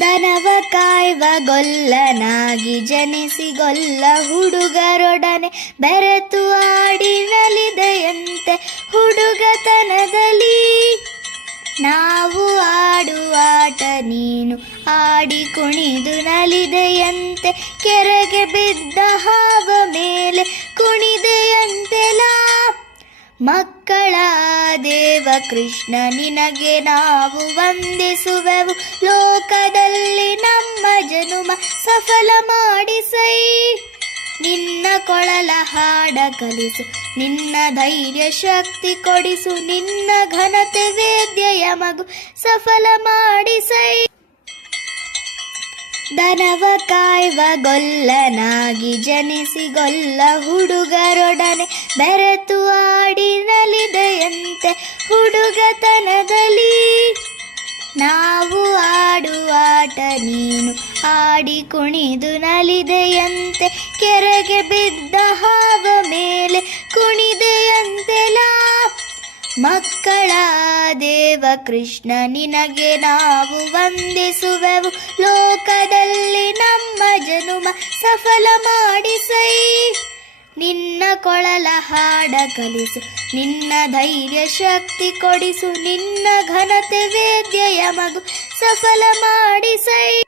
ದನವ ಕಾಯ್ವ ಗೊಲ್ಲನಾಗಿ ಜನಿಸಿ ಗೊಲ್ಲ ಹುಡುಗರೊಡನೆ ಬೆರೆತು ಆಡಿ ನಲಿದೆಯಂತೆ ಹುಡುಗತನದಲ್ಲಿ. ನಾವು ಆಡುವಾಟ ನೀನು ಆಡಿ ಕುಣಿದು ನಲಿದೆಯಂತೆ ಕೆರೆಗೆ ಬಿದ್ದ ಹಾವ ಮೇಲೆ ಕುಣಿದೆಯಂತೆಲ. ಮಕ್ಕಳ ದೇವ ಕೃಷ್ಣ ನಿನಗೆ ನಾವು ವಂದಿಸುವೆವು, ಲೋಕದಲ್ಲಿ ನಮ್ಮ ಜನುಮ ಸಫಲ ಮಾಡಿಸೈ. ನಿನ್ನ ಕೊಳಲ ಹಾಡ ಕಲಿಸು, ನಿನ್ನ ಧೈರ್ಯ ಶಕ್ತಿ ಕೊಡಿಸು, ನಿನ್ನ ಘನತೆ ವೇದ್ಯೆಯ ಮಗು ಸಫಲ ಮಾಡಿಸೈ. ದನವ ಕಾಯ್ವ ಗೊಲ್ಲನಾಗಿ ಜನಿಸಿ ಗೊಲ್ಲ ಹುಡುಗರೊಡನೆ ಬೆರೆತು ಆಡಿ ನಲಿದೆಯಂತೆ ಹುಡುಗತನದಲ್ಲಿ. ನಾವು ಆಡುವಾಟ ನೀನು ಆಡಿ ಕುಣಿದು ನಲಿದೆಯಂತೆ ಕೆರೆಗೆ ಬಿದ್ದ ಹಾವ ಮೇಲೆ ಕುಣಿದೆಯಂತೆಲ. ಮಕ್ಕಳ ದೇವ ಕೃಷ್ಣ ನಿನಗೆ ನಾವು ವಂದಿಸುವೆವು, ಲೋಕದಲ್ಲಿ ನಮ್ಮ ಜನುಮ ಸಫಲ ಮಾಡಿಸೈ. ನಿನ್ನ ಕೊಳಲ ಹಾಡ ಕಲಿಸು, ನಿನ್ನ ಧೈರ್ಯ ಶಕ್ತಿ ಕೊಡಿಸು, ನಿನ್ನ ಘನತೆ ವೇದ್ಯೆಯ ಮಗು ಸಫಲ ಮಾಡಿಸೈ.